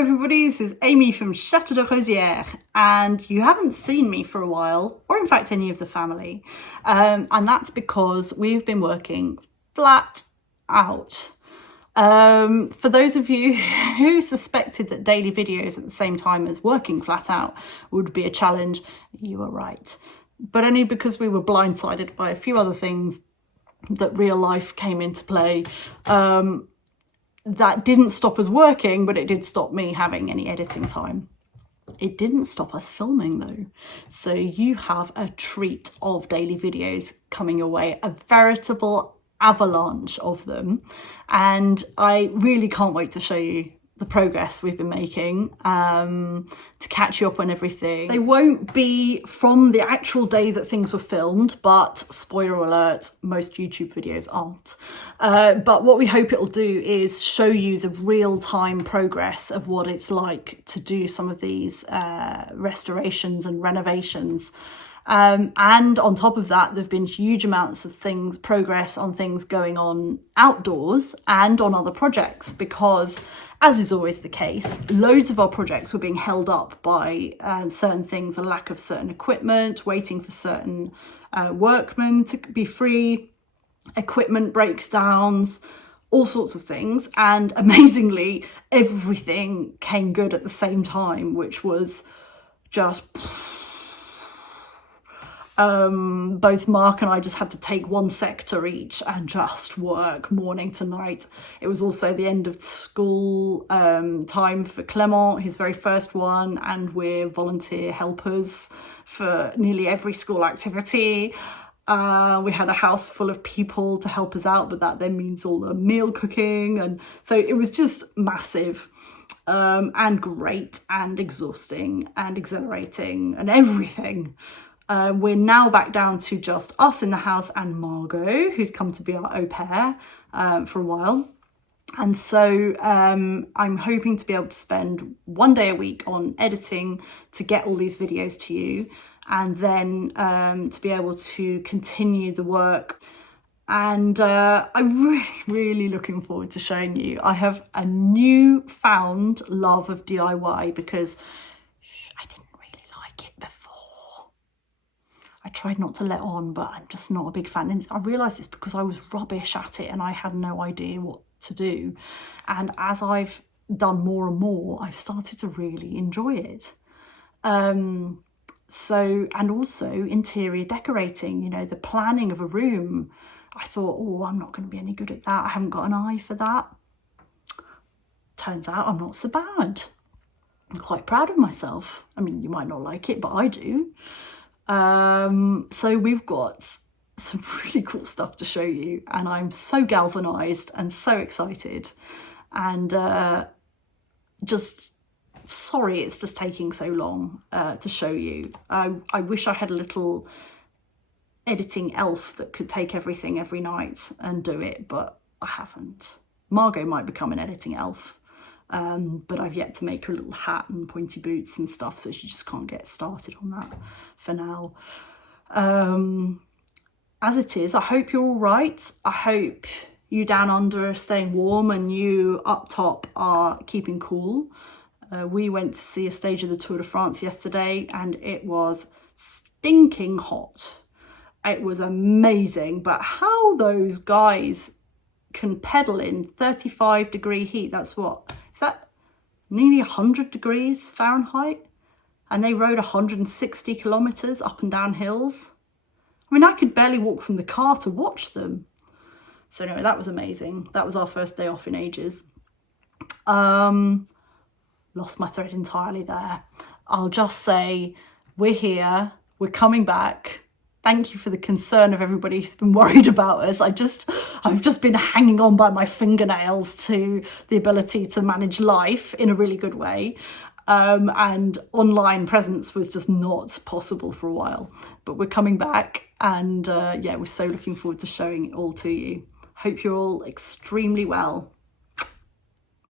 everybody, this is Amy from Château de Rosières, and you haven't seen me for a while, or in fact any of the family, and that's because we've been working flat out. For those of you who suspected that daily videos at the same time as working flat out would be a challenge, you were right. But only because we were blindsided by a few other things that real life came into play. That didn't stop us working, but it did stop me having any editing time. It didn't stop us filming though. So you have a treat of daily videos coming your way, a veritable avalanche of them. And I really can't wait to show you the progress we've been making, to catch you up on everything. They won't be from the actual day that things were filmed, but spoiler alert, most YouTube videos aren't. But what we hope it'll do is show you the real-time progress of what it's like to do some of these restorations and renovations. And on top of that, there've been huge amounts of progress on things going on outdoors and on other projects, because as is always the case, loads of our projects were being held up by certain things, a lack of certain equipment, waiting for certain workmen to be free, equipment breakdowns, all sorts of things. And amazingly, everything came good at the same time, which was just... both Mark and I just had to take one sector each and just work morning to night. It was also the end of school time for Clement, his very first one, and we're volunteer helpers for nearly every school activity. We had a house full of people to help us out, but that then means all the meal cooking, and so it was just massive. And great and exhausting and exhilarating and everything. We're now back down to just us in the house and Margot, who's come to be our au pair for a while. And so I'm hoping to be able to spend one day a week on editing to get all these videos to you, and then to be able to continue the work. And I'm really looking forward to showing you. I have a newfound love of DIY because I didn't really like it before. I tried not to let on, but I'm just not a big fan. And I realised it's because I was rubbish at it and I had no idea what to do. And as I've done more and more, I've started to really enjoy it. And also interior decorating, you know, the planning of a room. I thought, oh, I'm not going to be any good at that. I haven't got an eye for that. Turns out I'm not so bad. I'm quite proud of myself. I mean, you might not like it, but I do. So we've got some really cool stuff to show you, and I'm so galvanized and so excited, and just sorry it's just taking so long to show you. I wish I had a little editing elf that could take everything every night and do it, but I haven't. Margot might become an editing elf. But I've yet to make her a little hat and pointy boots and stuff, so she just can't get started on that for now. As it is, I hope you're all right. I hope you down under are staying warm and you up top are keeping cool. We went to see a stage of the Tour de France yesterday and it was stinking hot. It was amazing, but how those guys can pedal in 35-degree heat, that's what? Is that nearly 100 degrees Fahrenheit? And they rode 160 kilometres up and down hills. I mean, I could barely walk from the car to watch them. So anyway, that was amazing. That was our first day off in ages. Lost my thread entirely there. I'll just say we're here, we're coming back. Thank you for the concern of everybody who's been worried about us. I've just been hanging on by my fingernails to the ability to manage life in a really good way. And online presence was just not possible for a while. But we're coming back, and yeah, we're so looking forward to showing it all to you. Hope you're all extremely well.